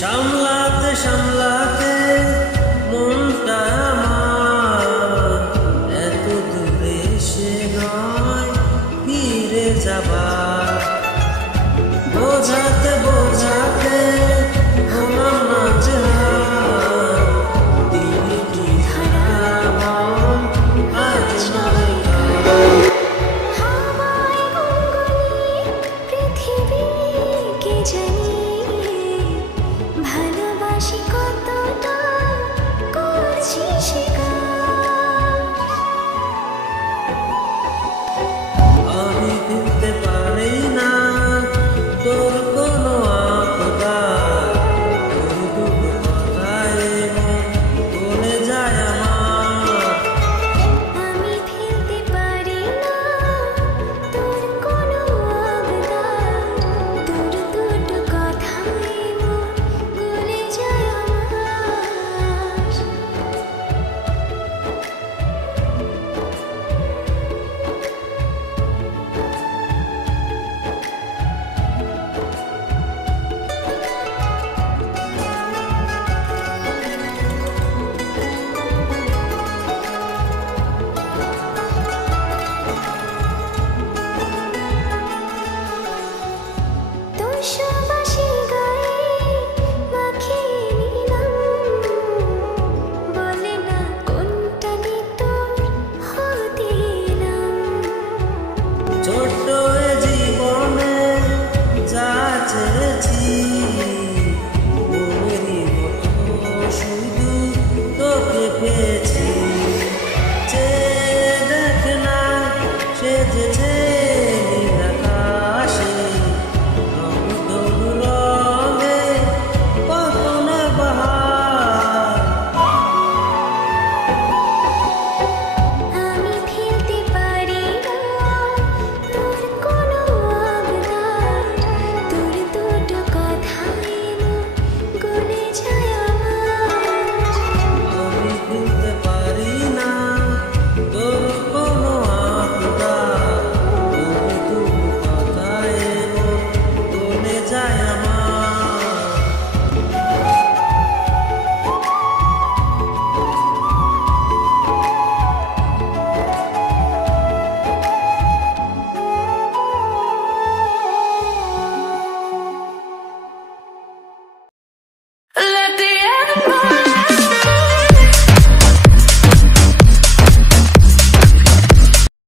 সামলাতে সামলাতে মনটা আমার এত দূরে সে নয় ফিরে যাবার, বোঝাতে বোঝাতে আমার মাঝে দিনটি ধারা আজ নয় হাওয়ায় গুনগুনিয়ে পৃথিবীকে জানিয়ে ভালোবাসি কতটা করছি স্বীকার। আমি ভুলতে পারি না তোর কোনো আবদার, তোর দুটো কথায় মন বলে যায় আমার। আমি ফেলতে পারি না তোর কোনো আবদার, তোর দুটো কথায় মন গলে যায় আমার। তোর সুবাসী গায়ে মাখিয়ে নিলাম, বলে না কোনটা নিয়ে তোর হতে এলাম। ছোট্ট এ জীবনে যা চেয়েছি